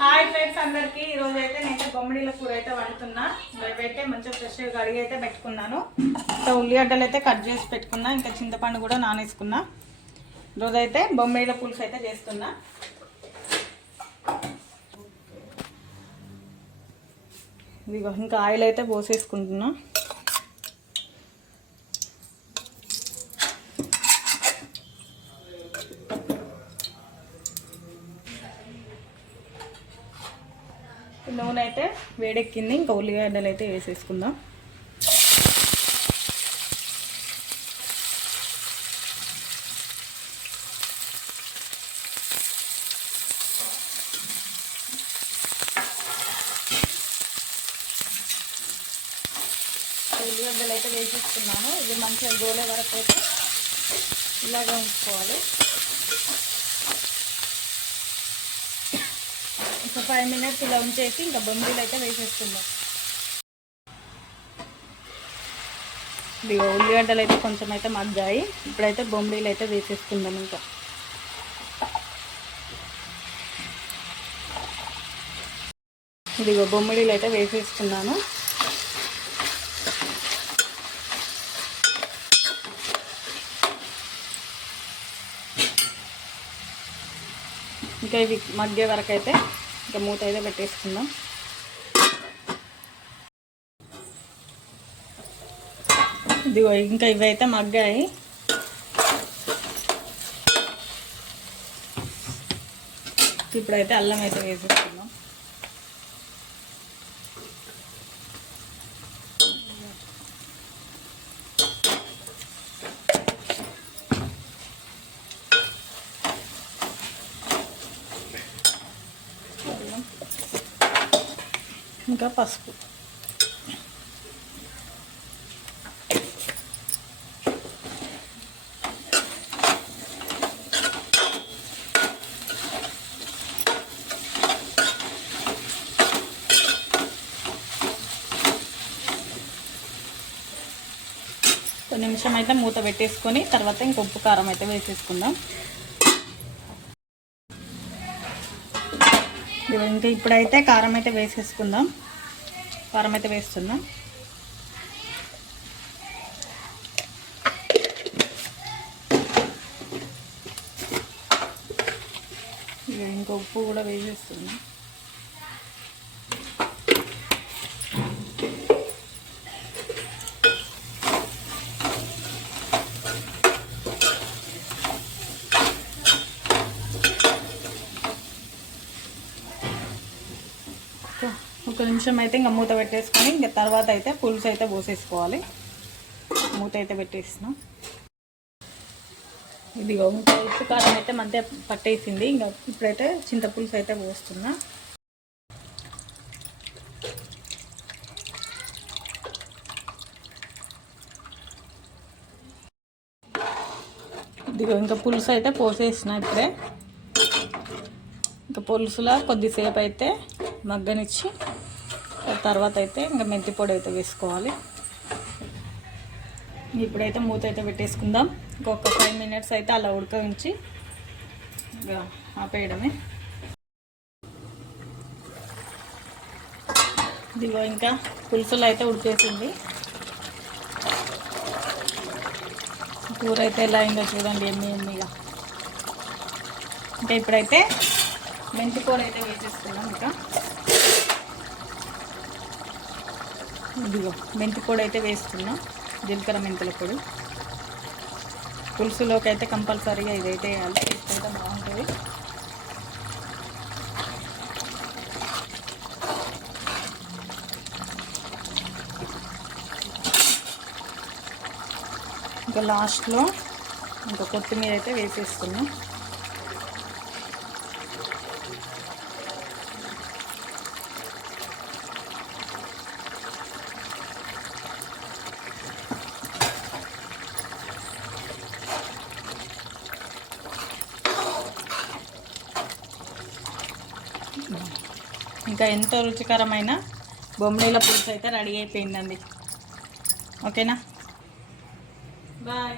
Hi friends అందరికి. ఈ రోజు అయితే నేను బొమ్మడీల కూర అయితే వండుతున్నా. ఇవైతే మంచిగా ఫ్రెష్గా కడిగి అయితే పెట్టుకున్నాను. ఇంకా ఉల్లిగడ్డలు అయితే కట్ చేసి పెట్టుకున్నా. ఇంకా చింతపండు కూడా నానేసుకున్నా. ఈరోజు అయితే బొమ్మడీల పులుసు అయితే చేస్తున్నా. ఇదిగో ఇంకా ఆయిల్ అయితే పోసేసుకుంటున్నా. నూనె అయితే వేడెక్కింది. ఇంకా ఉల్లిగడ్డలు అయితే వేసేసుకుందాం. ఉల్లిగడ్డలు అయితే వేసేసుకున్నాను. ఇది మంచిగా గోలే వరకు అయితే ఇలాగే ఉంచుకోవాలి. ఫైవ్ మినిట్స్ ఇలా ఉంచేసి ఇంకా బొంబీలు అయితే వేసేస్తున్నాం ఇదిగో ఉల్లిగడ్డలు అయితే కొంచెం అయితే మగ్గాయి. ఇప్పుడైతే బొంబీలు అయితే వేసేసుకుందాం ఇంకా. ఇదిగో బొమ్మడీలు అయితే వేసేసుకున్నాను. ఇంకా ఇవి మధ్య వరకు అయితే ఇంకా మూత అయితే పెట్టేసుకుందాం. ఇదిగో ఇంకా ఇవైతే మగ్గాయి. ఇప్పుడైతే అల్లం అయితే వేసేసుకుందాం. ఇంకా పసుపు. ఒక నిమిషం అయితే మూత పెట్టేసుకొని తర్వాత ఇంక ఉప్పు కారం అయితే వేసేసుకుందాం. ఇంకా ఇప్పుడైతే కారం అయితే వేసేసుకుందాం. కారం అయితే వేస్తున్నాం. ఇక ఇంకా ఉప్పు కూడా వేసేస్తున్నాం. ఒక నిమిషం అయితే ఇంకా మూత పెట్టేసుకొని ఇంకా తర్వాత అయితే పులుసు అయితే పోసేసుకోవాలి. మూత అయితే పెట్టేసినాం ఇదిగో ఇంకా ఉప్పు కారం అయితే మధ్య పట్టేసింది. ఇంకా ఇప్పుడైతే చింతపులుసు అయితే పోస్తున్నా. ఇదిగో ఇంకా పులుసు అయితే పోసేసిన ఇప్పుడే. ఇంకా పులుసులో కొద్దిసేపు అయితే మగ్గనిచ్చి తర్వాత అయితే ఇంకా మెంతి పొడి అయితే వేసుకోవాలి. ఇప్పుడైతే మూత అయితే పెట్టేసుకుందాం. ఇంకొక ఫైవ్ మినిట్స్ అయితే అలా ఉడక ఉంచి ఇంకా ఆపేయడమే. ఇదిగో ఇంకా పులుసులు అయితే ఉడికేసింది. కూర అయితే ఎలా అయిందో చూడండి ఎన్ని ఎన్నిగా. ఇంకా ఇప్పుడైతే మెంతి కూర అయితే వేసేసుకున్నాం ఇంకా. ఇదిగో మెంతి పొడి అయితే వేస్తున్నాం. జీలకర్ర మెంతుల పొడి. పులుసులోకి అయితే కంపల్సరీగా ఇదైతే వేయాలి వేసుకుంటే బాగుంటుంది. ఇంకా లాస్ట్లో ఇంకా కొత్తిమీర అయితే వేసేస్తున్నాం. ఇంకా ఎంతో రుచికరమైన బొమ్మడీల పులుసు అయితే రెడీ అయిపోయిందండి. ఓకేనా? బాయ్.